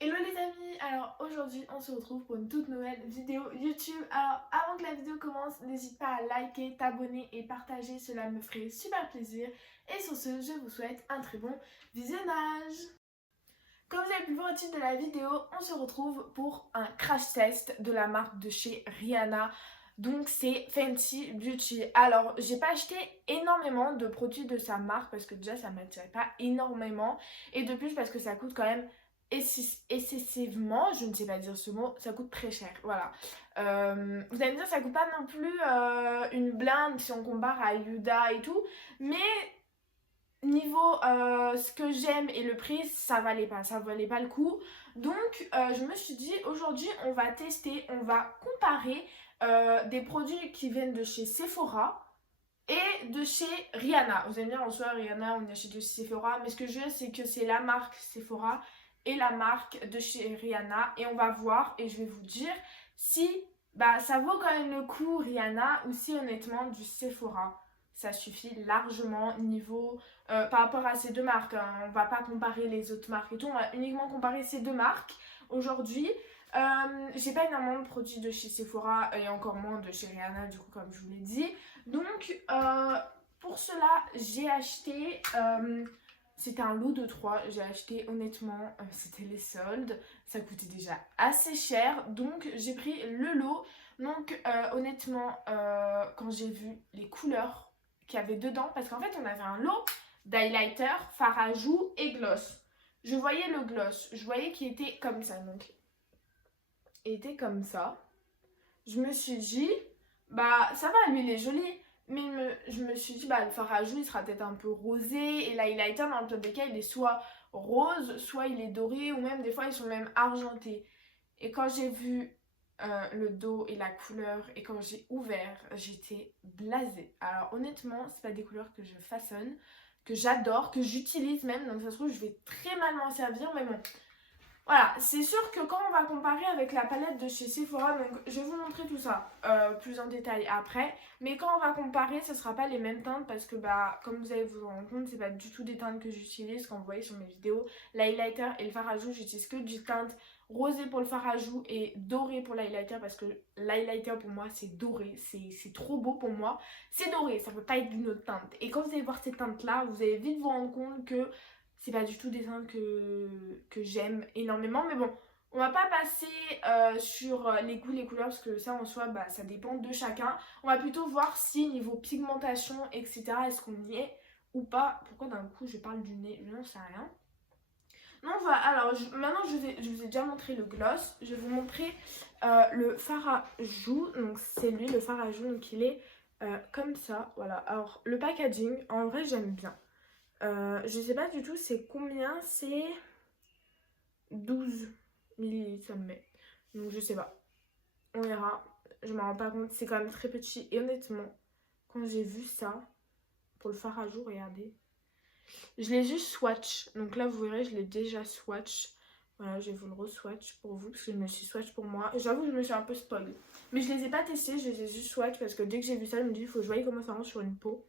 Hello les amis, alors aujourd'hui on se retrouve pour une toute nouvelle vidéo YouTube. Alors avant que la vidéo commence, n'hésite pas à liker, t'abonner et partager, cela me ferait super plaisir. Et sur ce, je vous souhaite un très bon visionnage. Comme vous avez pu le voir au titre de la vidéo, on se retrouve pour un crash test de la marque de chez Rihanna. Donc c'est Fenty Beauty. Alors j'ai pas acheté énormément de produits de sa marque parce que déjà ça m'attirait pas énormément. Et de plus parce que ça coûte quand même excessivement, je ne sais pas dire ce mot, ça coûte très cher. Voilà. Vous allez me dire ça coûte pas non plus une blinde si on compare à Yuda et tout. Mais niveau ce que j'aime et le prix, ça valait pas le coup. Donc je me suis dit aujourd'hui on va tester, on va comparer des produits qui viennent de chez Sephora et de chez Rihanna. Vous allez me dire en soi Rihanna on achète de chez Sephora, mais ce que je veux c'est que c'est la marque Sephora et la marque de chez Rihanna et on va voir et je vais vous dire si bah ça vaut quand même le coup Rihanna ou si honnêtement du Sephora ça suffit largement niveau par rapport à ces deux marques, hein. On va pas comparer les autres marques et tout, on va uniquement comparer ces deux marques aujourd'hui. J'ai pas énormément de produits de chez Sephora et encore moins de chez Rihanna du coup comme je vous l'ai dit. Donc pour cela j'ai acheté, c'était un lot de 3, j'ai acheté honnêtement, c'était les soldes, ça coûtait déjà assez cher donc j'ai pris le lot. Donc honnêtement quand j'ai vu les couleurs qu'il y avait dedans, parce qu'en fait on avait un lot d'highlighter, fard à joues et gloss. Je voyais le gloss, je voyais qu'il était comme ça, donc il était comme ça. Je me suis dit, bah ça va, lui il est joli, mais je me suis dit, bah le fard à joues il sera peut-être un peu rosé, et l'highlighter dans le top des cas il est soit rose, soit il est doré, ou même des fois ils sont même argentés. Et quand j'ai vu le dos et la couleur et quand j'ai ouvert, j'étais blasée. Alors honnêtement, c'est pas des couleurs que je façonne, que j'adore, que j'utilise même, donc ça se trouve je vais très mal m'en servir, mais bon. Voilà, c'est sûr que quand on va comparer avec la palette de chez Sephora, donc je vais vous montrer tout ça plus en détail après, mais quand on va comparer, ce sera pas les mêmes teintes parce que bah comme vous allez vous en rendre compte, c'est pas du tout des teintes que j'utilise quand vous voyez sur mes vidéos. L'highlighter et le fard à joues, j'utilise que du teinte rosé pour le fard à joues et doré pour l'highlighter parce que l'highlighter pour moi c'est doré, c'est trop beau pour moi. C'est doré, ça peut pas être d'une autre teinte. Et quand vous allez voir ces teintes là, vous allez vite vous rendre compte que c'est pas du tout des teintes que j'aime énormément. Mais bon, on va pas passer sur les goûts, les couleurs, parce que ça en soi, bah, ça dépend de chacun. On va plutôt voir si niveau pigmentation, etc., est-ce qu'on y est ou pas. Pourquoi d'un coup je parle du nez? Je n'en sais rien. Non, voilà, alors maintenant je vous ai déjà montré le gloss. Je vais vous montrer le fard à joues. Donc c'est lui, le fard à joues. Donc il est comme ça. Voilà, alors le packaging, en vrai j'aime bien. Je sais pas du tout c'est combien, c'est 12 millilitres ça me met. Donc je sais pas. On verra. Je m'en rends pas compte. C'est quand même très petit. Et honnêtement, quand j'ai vu ça, pour le fard à joues, regardez. Je l'ai juste swatch. Donc là vous verrez, je l'ai déjà swatch. Voilà, je vais vous le re-swatch pour vous parce que je me suis swatch pour moi. J'avoue que je me suis un peu spoil. Mais je les ai pas testés, je les ai juste swatch parce que dès que j'ai vu ça, je me dis il faut que je voie comment ça rend sur une peau.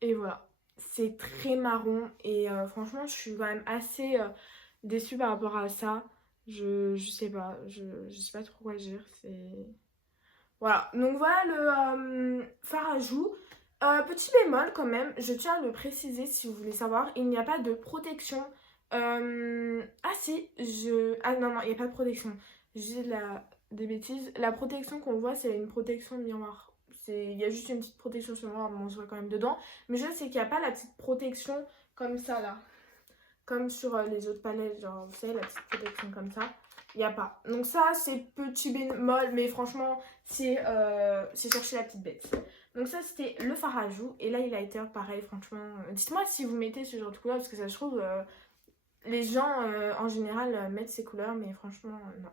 Et voilà, c'est très marron et franchement je suis quand même assez déçue par rapport à ça. Je sais pas, je sais pas trop quoi dire. C'est... Voilà, donc voilà le fard à joues. Petit bémol quand même, je tiens à le préciser si vous voulez savoir, il n'y a pas de protection. Ah si, Ah non, non, il n'y a pas de protection. Je dis des bêtises. La protection qu'on voit, c'est une protection miroir. Il y a juste une petite protection sur le miroir, mais on se voit quand même dedans. Mais je sais qu'il n'y a pas la petite protection comme ça là. Comme sur les autres palettes, genre vous savez, la petite protection comme ça. Il n'y a pas. Donc ça, c'est petit bémol, mais franchement, c'est chercher la petite bête. Donc ça, c'était le fard à joues. Et l'highlighter, pareil, franchement. Dites-moi si vous mettez ce genre de couleur, parce que ça se trouve, les gens, en général, mettent ces couleurs, mais franchement, non.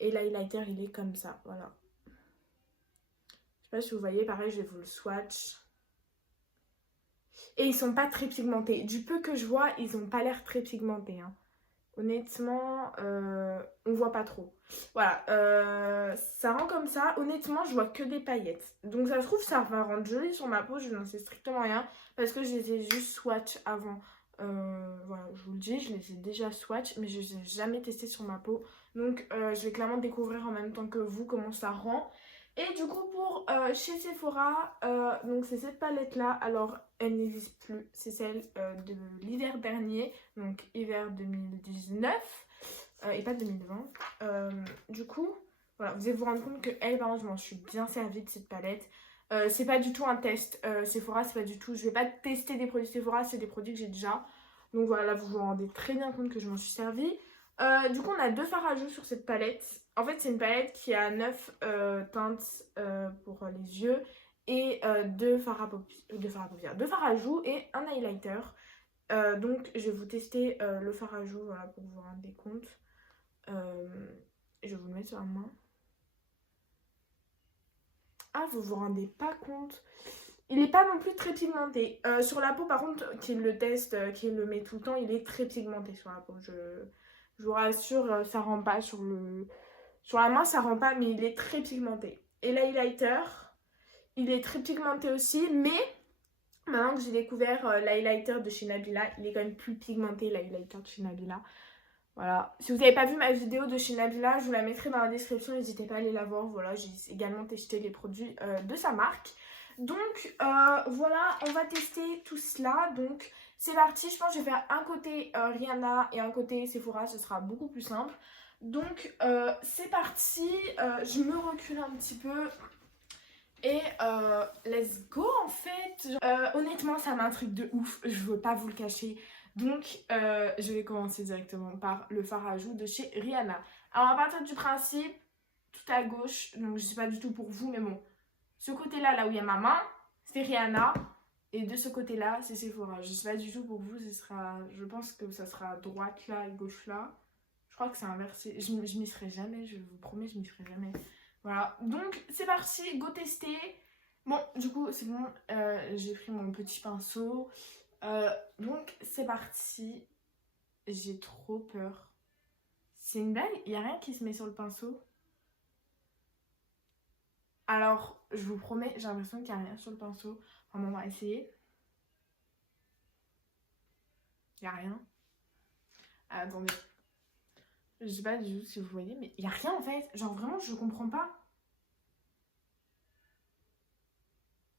Et l'highlighter, il est comme ça, voilà. Je sais pas si vous voyez, pareil, je vais vous le swatch. Et ils sont pas très pigmentés. Du peu que je vois, ils ont pas l'air très pigmentés, hein. Honnêtement, on voit pas trop. Voilà, ça rend comme ça. Honnêtement, je vois que des paillettes. Donc ça se trouve, ça va rendre joli sur ma peau. Je n'en sais strictement rien parce que je les ai juste swatch avant. Voilà, je vous le dis, je les ai déjà swatch, mais je les ai jamais testés sur ma peau. Donc je vais clairement découvrir en même temps que vous comment ça rend. Et du coup pour chez Sephora, donc c'est cette palette là, alors elle n'existe plus, c'est celle de l'hiver dernier, donc hiver 2019 et pas 2020. Du coup, voilà, vous allez vous rendre compte que elle, par exemple, je m'en suis bien servie de cette palette. C'est pas du tout un test Sephora, c'est pas du tout, je vais pas tester des produits Sephora, c'est des produits que j'ai déjà. Donc voilà, vous vous rendez très bien compte que je m'en suis servie. Du coup, on a 2 fards à joues sur cette palette. En fait, c'est une palette qui a 9 teintes pour les yeux et 2 fards à paupières, 2 fards à joues et un highlighter. Donc, je vais vous tester le fard à joues voilà, pour vous rendre compte. Je vais vous le mettre sur la main. Ah, vous vous rendez pas compte. Il n'est pas non plus très pigmenté. Sur la peau, par contre, qui le teste, qui le met tout le temps, il est très pigmenté sur la peau. Je vous rassure, ça rend pas sur le... Sur la main, ça rend pas, mais il est très pigmenté. Et l'highlighter, il est très pigmenté aussi, mais maintenant que j'ai découvert l'highlighter de chez Nabila, il est quand même plus pigmenté, l'highlighter de chez Nabila. Voilà. Si vous n'avez pas vu ma vidéo de chez Nabila, je vous la mettrai dans la description, n'hésitez pas à aller la voir. Voilà, j'ai également testé les produits de sa marque. Donc voilà, on va tester tout cela. Donc c'est parti, je pense que je vais faire un côté Rihanna et un côté Sephora, ce sera beaucoup plus simple. Donc c'est parti, je me recule un petit peu et let's go en fait. Honnêtement ça m'intrigue de ouf, je veux pas vous le cacher. Donc je vais commencer directement par le fard à joues de chez Rihanna. Alors à partir du principe, tout à gauche, donc je sais pas du tout pour vous mais bon. Ce côté-là, là où il y a ma main, c'est Rihanna. Et de ce côté-là, c'est Sephora. Je sais pas du tout pour vous, ce sera... je pense que ça sera à droite là et gauche là. Je crois que c'est inversé. Je m'y serai jamais, je vous promets, je m'y serai jamais. Voilà, donc c'est parti, go tester. Bon, du coup, c'est bon, j'ai pris mon petit pinceau. Donc c'est parti. J'ai trop peur. C'est une blague? Il n'y a rien qui se met sur le pinceau? Alors, je vous promets, j'ai l'impression qu'il n'y a rien sur le pinceau. Enfin, on va essayer. Il n'y a rien. Ah, attendez. Je sais pas du tout si vous voyez, mais il n'y a rien en fait. Genre vraiment, je comprends pas.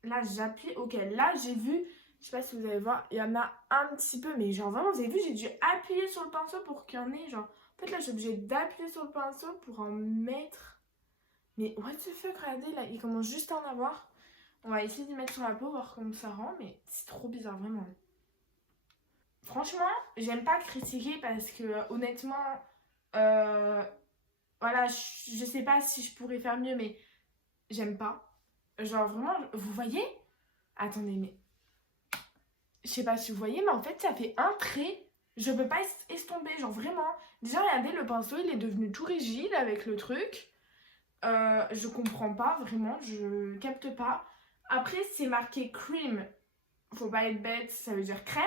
Là, j'appuie. Ok, là, j'ai vu. Je sais pas si vous allez voir. Il y en a un petit peu, mais genre vraiment, vous avez vu, j'ai dû appuyer sur le pinceau pour qu'il y en ait. Genre, en fait, là, je suis obligée d'appuyer sur le pinceau pour en mettre. Mais what the fuck, regardez, là, il commence juste à en avoir. On va essayer d'y mettre sur la peau, voir comment ça rend, mais c'est trop bizarre, vraiment. Franchement, j'aime pas critiquer parce que honnêtement, voilà, je sais pas si je pourrais faire mieux, mais j'aime pas. Genre vraiment, vous voyez? Attendez, mais je sais pas si vous voyez, mais en fait, ça fait un trait. Je peux pas estomper, genre vraiment. Déjà, regardez, le pinceau, il est devenu tout rigide avec le truc. Je comprends pas, vraiment, je capte pas. Après, c'est marqué cream. Faut pas être bête, ça veut dire crème.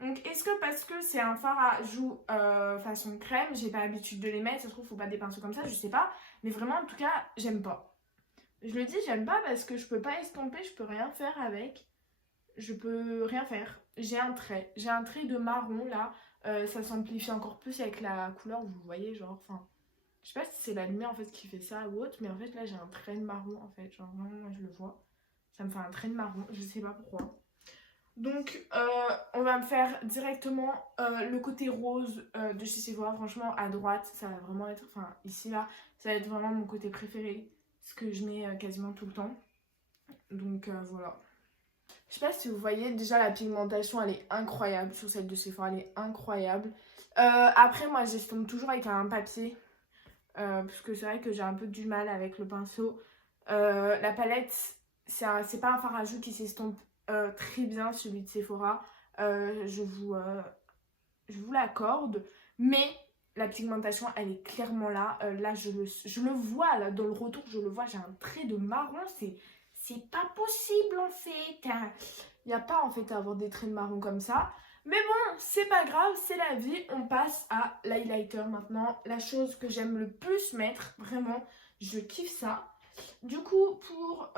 Donc, est-ce que parce que c'est un fard à joues façon crème, j'ai pas l'habitude de les mettre, ça se trouve, faut pas des pinceaux comme ça, je sais pas. Mais vraiment, en tout cas, j'aime pas. Je le dis, j'aime pas parce que je peux pas estomper, je peux rien faire avec. Je peux rien faire. J'ai un trait de marron là. Ça s'amplifie encore plus avec la couleur, vous voyez, genre, enfin. Je sais pas si c'est la lumière en fait qui fait ça ou autre, mais en fait là j'ai un trait de marron en fait. Genre, vraiment, moi je le vois. Ça me fait un trait de marron, je sais pas pourquoi. Donc on va me faire directement le côté rose de chez Sephora. Franchement à droite ça va vraiment être, enfin ici là, ça va être vraiment mon côté préféré. Ce que je mets quasiment tout le temps. Donc voilà. Je sais pas si vous voyez, déjà la pigmentation elle est incroyable sur celle de Sephora, elle est incroyable. Après moi j'estompe toujours avec un papier. Parce que c'est vrai que j'ai un peu du mal avec le pinceau. La palette, c'est pas un fard à joues qui s'estompe très bien, celui de Sephora. Je vous l'accorde. Mais la pigmentation, elle est clairement là. Là, je le vois, là, dans le retour, je le vois. J'ai un trait de marron. C'est pas possible, en fait. Il n'y a pas, en fait, à avoir des traits de marron comme ça. Mais bon, c'est pas grave, c'est la vie. On passe à l'highlighter maintenant. La chose que j'aime le plus mettre, vraiment, je kiffe ça. Du coup, pour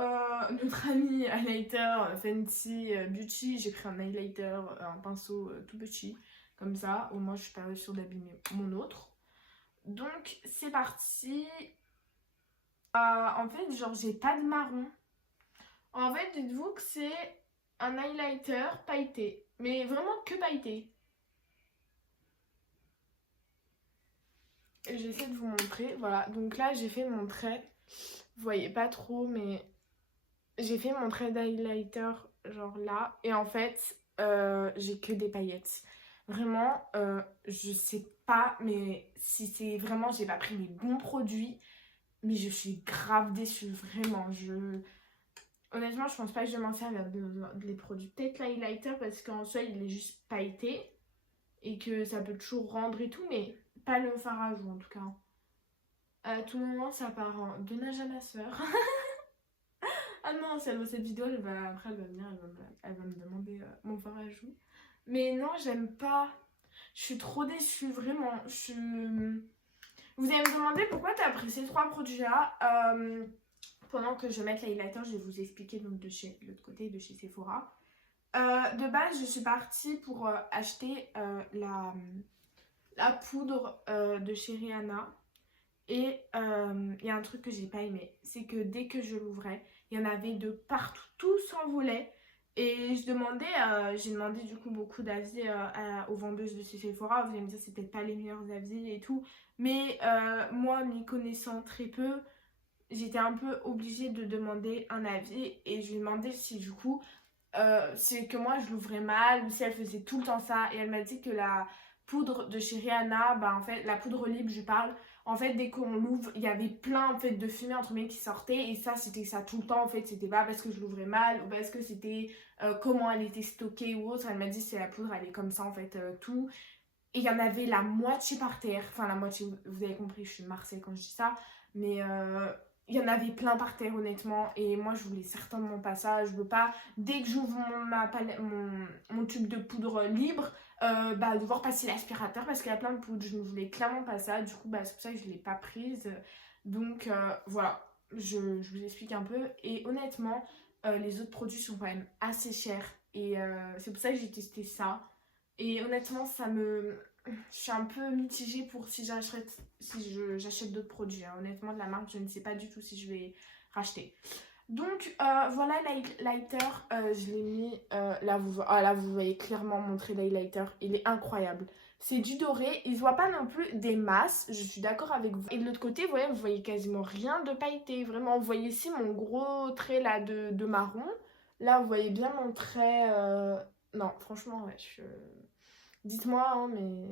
notre ami highlighter Fenty Beauty, j'ai pris un highlighter, un pinceau tout petit. Comme ça, au moins je suis pas sûre d'abîmer mon autre. Donc c'est parti. En fait, genre j'ai pas de marron. En fait, dites-vous que c'est un highlighter pailleté. Mais vraiment que pailleté. J'essaie de vous montrer. Voilà, donc là j'ai fait mon trait. Vous voyez pas trop, mais j'ai fait mon trait d'highlighter genre là. Et en fait, j'ai que des paillettes. Vraiment, je sais pas, mais si c'est vraiment, j'ai pas pris les bons produits. Mais je suis grave déçue, vraiment. Honnêtement, je pense pas que je vais m'en servir les produits. Peut-être l'highlighter parce qu'en soi, il est juste pailleté. Et que ça peut toujours rendre et tout, mais pas le fard à joues en tout cas. À tout moment, ça part en donnage à ma soeur. Ah non, si elle voit cette vidéo, après elle va venir, elle va me demander mon fard à joues. Mais non, j'aime pas. Je suis trop déçue, vraiment. Vous allez me demander pourquoi tu as pris ces 3 produits-là. Pendant que je mette l'highlighter, je vais vous expliquer donc de chez l'autre côté, de chez Sephora. De base, je suis partie pour acheter la poudre de chez Rihanna. Et il y a un truc que j'ai pas aimé, c'est que dès que je l'ouvrais, il y en avait de partout, tout s'envolait. Et j'ai demandé du coup beaucoup d'avis aux vendeuses de chez Sephora. Vous allez me dire c'est peut-être pas les meilleurs avis et tout. Mais moi, m'y connaissant très peu, j'étais un peu obligée de demander un avis. Et je lui ai demandé si du coup, c'est que moi je l'ouvrais mal ou si elle faisait tout le temps ça. Et elle m'a dit que la poudre de chez Rihanna, bah en fait, la poudre libre, je parle. En fait, dès qu'on l'ouvre, il y avait plein en fait, de fumée entre guillemets qui sortait. Et ça, c'était ça tout le temps. En fait, c'était pas parce que je l'ouvrais mal ou parce que c'était comment elle était stockée ou autre. Elle m'a dit c'est la poudre, elle est comme ça en fait, tout. Et il y en avait la moitié par terre. Enfin, la moitié, vous avez compris, je suis Marseille quand je dis ça. Mais il y en avait plein par terre, honnêtement. Et moi, je voulais certainement pas ça. Je veux pas, dès que j'ouvre mon tube de poudre libre, devoir passer l'aspirateur parce qu'il y a plein de poudre. Je ne voulais clairement pas ça. Du coup, c'est pour ça que je ne l'ai pas prise. Donc, voilà. Je vous explique un peu. Et honnêtement, les autres produits sont quand même assez chers. Et c'est pour ça que j'ai testé ça. Et honnêtement, je suis un peu mitigée pour si j'achète d'autres produits. Hein. Honnêtement, de la marque, je ne sais pas du tout si je vais racheter. Donc, voilà l'highlighter. Je l'ai mis là, vous voyez clairement mon trait d'highlighter. Il est incroyable. C'est du doré. Il ne se voit pas non plus des masses. Je suis d'accord avec vous. Et de l'autre côté, vous voyez quasiment rien de pailleté. Vraiment, vous voyez ici mon gros trait là de marron. Là, vous voyez bien mon trait... Non, franchement, ouais, dites-moi, hein, mais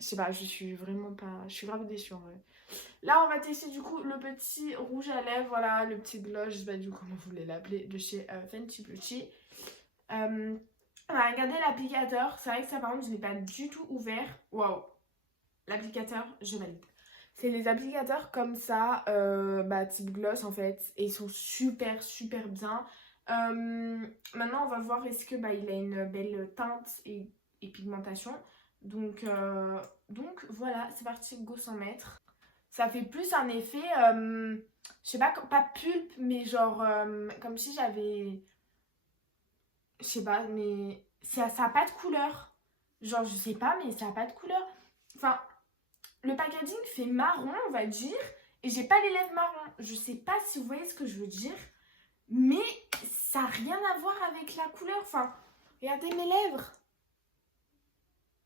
je sais pas, je suis vraiment pas... Je suis grave déçue en vrai. Là, on va tester du coup le petit rouge à lèvres, voilà, le petit blush, du coup, comment vous voulez l'appeler, de chez Fenty Beauty. On va regarder l'applicateur. C'est vrai que ça, par contre, je ne l'ai pas du tout ouvert. Waouh, l'applicateur, je valide. C'est les applicateurs comme ça, type gloss en fait, et ils sont super super bien. Maintenant, on va voir est-ce que il a une belle teinte et pigmentation. Donc voilà, c'est parti, go 100 mètres. Ça fait plus un effet, je sais pas, pas pulpe, mais genre comme si j'avais, je sais pas, mais ça a pas de couleur. Genre, je sais pas, mais ça a pas de couleur. Enfin, le packaging fait marron, on va dire, et j'ai pas les lèvres marron. Je sais pas si vous voyez ce que je veux dire, mais ça n'a rien à voir avec la couleur. Enfin, regardez mes lèvres.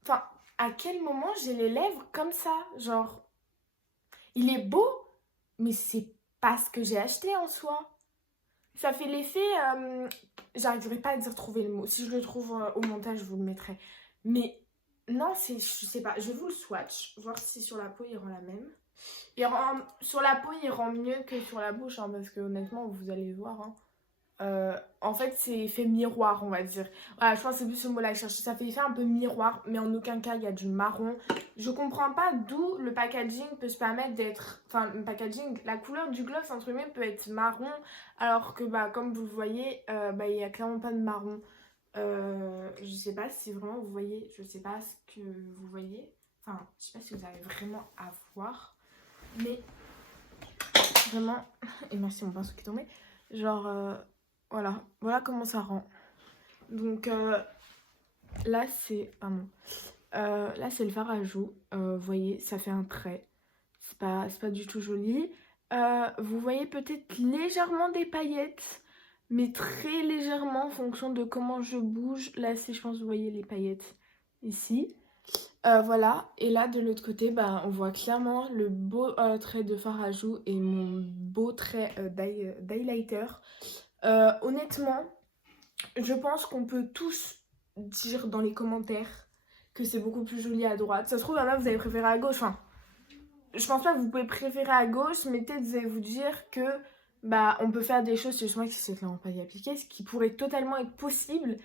Enfin, à quel moment j'ai les lèvres comme ça? Genre, il est beau, mais c'est pas ce que j'ai acheté en soi. Ça fait l'effet... j'arriverai pas à dire trouver le mot. Si je le trouve au montage, je vous le mettrai. Mais non, je sais pas. Je vais vous le swatch, voir si sur la peau, il rend la même. Sur la peau, il rend mieux que sur la bouche, hein, parce que honnêtement, vous allez voir. Hein. En fait, c'est effet miroir, on va dire. Voilà, je pense que c'est plus ce mot-là que je cherche. Ça fait effet un peu miroir, mais en aucun cas, il y a du marron. Je comprends pas d'où le packaging peut se permettre d'être... Enfin, le packaging, la couleur du gloss, entre guillemets, peut être marron, alors que, comme vous le voyez, il y a clairement pas de marron. Je sais pas si vraiment vous voyez, je sais pas ce que vous voyez. Enfin, je sais pas si vous avez vraiment à voir, mais vraiment... Et merci mon pinceau qui est tombé. Genre... voilà comment ça rend. Donc là c'est... Pardon. Là c'est le fard à joues, vous voyez ça fait un trait, c'est pas du tout joli. Vous voyez peut-être légèrement des paillettes, mais très légèrement en fonction de comment je bouge. Là c'est, je pense, vous voyez les paillettes ici. Voilà, et là de l'autre côté, bah, on voit clairement le beau trait de fard à joues et mon beau trait d'highlighter. Honnêtement, je pense qu'on peut tous dire dans les commentaires que c'est beaucoup plus joli à droite. Ça se trouve, là, vous avez préféré à gauche. Enfin, je pense pas que vous pouvez préférer à gauche, mais peut-être vous allez vous dire que bah, on peut faire des choses chez moi qui c'est clairement pas y appliquer, ce qui pourrait totalement être possible.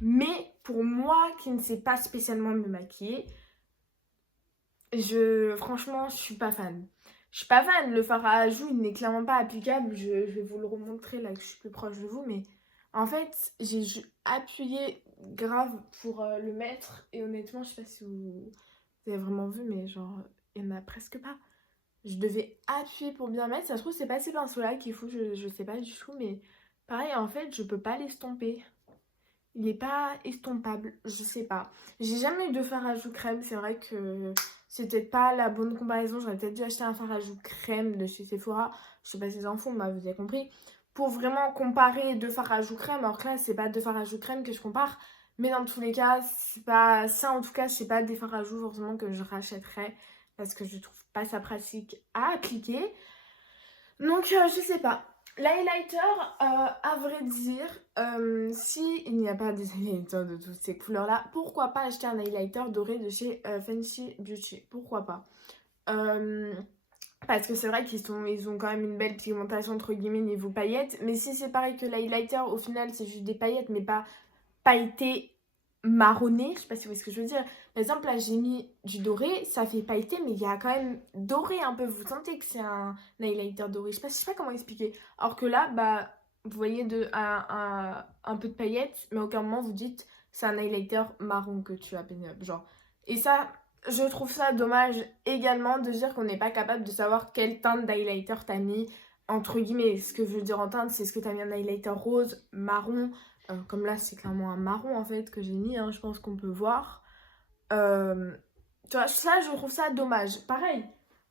Mais pour moi, qui ne sais pas spécialement me maquiller, franchement, je suis pas fan. Je suis pas fan. Le fard à joues, il n'est clairement pas applicable. Je vais vous le remontrer là que je suis plus proche de vous. Mais en fait, j'ai appuyé grave pour le mettre. Et honnêtement, je sais pas si vous avez vraiment vu, mais genre, il n'y en a presque pas. Je devais appuyer pour bien mettre. Ça se trouve, c'est pas ces pinceaux-là qu'il faut. Je sais pas du tout. Mais pareil, en fait, je peux pas l'estomper. Il n'est pas estompable, je sais pas. J'ai jamais eu de fard à joues crème, c'est vrai que c'est peut-être pas la bonne comparaison. J'aurais peut-être dû acheter un fard à joues crème de chez Sephora. Je sais pas si les enfants, vous avez compris. Pour vraiment comparer deux fards à joues crème, alors que là, c'est pas deux fards à joues crème que je compare. Mais dans tous les cas, c'est pas ça, en tout cas, c'est pas des fards à joues forcément que je rachèterais. Parce que je trouve pas ça pratique à appliquer. Donc, je sais pas. L'highlighter, à vrai dire, si il n'y a pas des highlighters de toutes ces couleurs-là, pourquoi pas acheter un highlighter doré de chez Fancy Beauty? Pourquoi pas? Parce que c'est vrai ils ont quand même une belle pigmentation entre guillemets niveau paillettes. Mais si c'est pareil que l'highlighter, au final, c'est juste des paillettes, mais pas pailleté marronné, je sais pas si vous voyez ce que je veux dire. Par exemple, là j'ai mis du doré, ça fait pailleté, mais il y a quand même doré un peu. Vous sentez que c'est un highlighter doré, je sais pas comment expliquer. Alors que là, bah, vous voyez un peu de paillettes, mais à aucun moment vous dites c'est un highlighter marron que tu as peigné up, genre. Et ça, je trouve ça dommage également de dire qu'on n'est pas capable de savoir quelle teinte d'highlighter t'as mis. Entre guillemets, ce que je veux dire en teinte, c'est ce que t'as mis un highlighter rose, marron. Comme là, c'est clairement un marron en fait que j'ai mis, hein, je pense qu'on peut voir. Tu vois, ça, je trouve ça dommage. Pareil,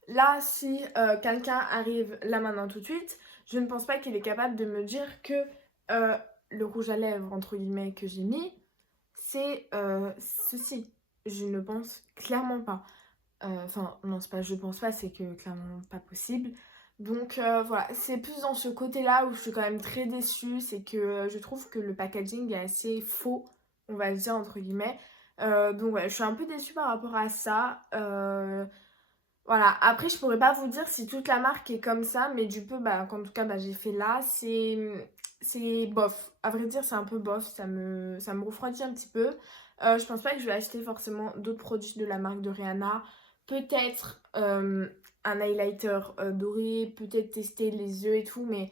là, si quelqu'un arrive là maintenant tout de suite, je ne pense pas qu'il est capable de me dire que le rouge à lèvres, entre guillemets, que j'ai mis, c'est ceci. Je ne pense clairement pas. Enfin, non, c'est pas je pense pas, c'est que clairement pas possible. Donc voilà, c'est plus dans ce côté-là où je suis quand même très déçue. C'est que je trouve que le packaging est assez faux, on va le dire entre guillemets. Donc ouais, je suis un peu déçue par rapport à ça. Voilà, après je pourrais pas vous dire si toute la marque est comme ça, mais du peu, bah, en tout cas, bah, j'ai fait là, c'est bof. À vrai dire, c'est un peu bof, ça me refroidit un petit peu. Je pense pas que je vais acheter forcément d'autres produits de la marque de Rihanna. Peut-être un highlighter doré, peut-être tester les yeux et tout, mais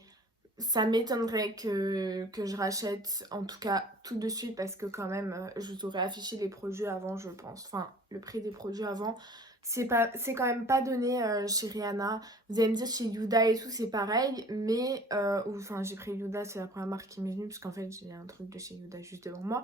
ça m'étonnerait que je rachète en tout cas tout de suite parce que quand même je vous aurais affiché les produits avant, je pense. Enfin, le prix des produits avant. C'est quand même pas donné chez Rihanna. Vous allez me dire chez Yuda et tout, c'est pareil, mais enfin, j'ai pris Yuda, c'est la première marque qui m'est venue, parce qu'en fait, j'ai un truc de chez Yuda juste devant moi.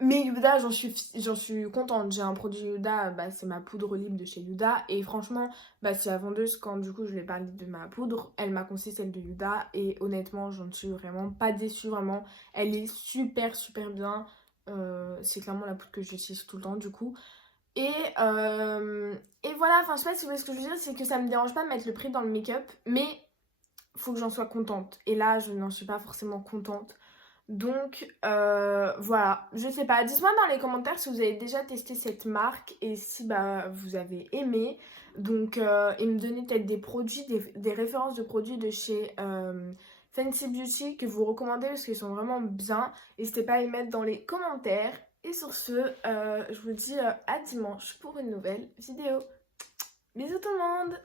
Mais Yuda, j'en suis contente. J'ai un produit Yuda, bah, c'est ma poudre libre de chez Yuda. Et franchement, bah, c'est la vendeuse, quand du coup je lui ai parlé de ma poudre, elle m'a conseillé celle de Yuda. Et honnêtement, j'en suis vraiment pas déçue, vraiment. Elle est super, super bien. C'est clairement la poudre que j'utilise tout le temps, du coup. Et voilà, enfin, je sais pas si vous voyez ce que je veux dire, c'est que ça me dérange pas de mettre le prix dans le make-up, mais faut que j'en sois contente. Et là, je n'en suis pas forcément contente. Donc voilà, je sais pas, dites-moi dans les commentaires si vous avez déjà testé cette marque et si bah, vous avez aimé. Donc et me donner peut-être des produits, des références de produits de chez Fancy Beauty que vous recommandez parce qu'ils sont vraiment bien. N'hésitez pas à les mettre dans les commentaires. Et sur ce, je vous dis à dimanche pour une nouvelle vidéo. Bisous tout le monde!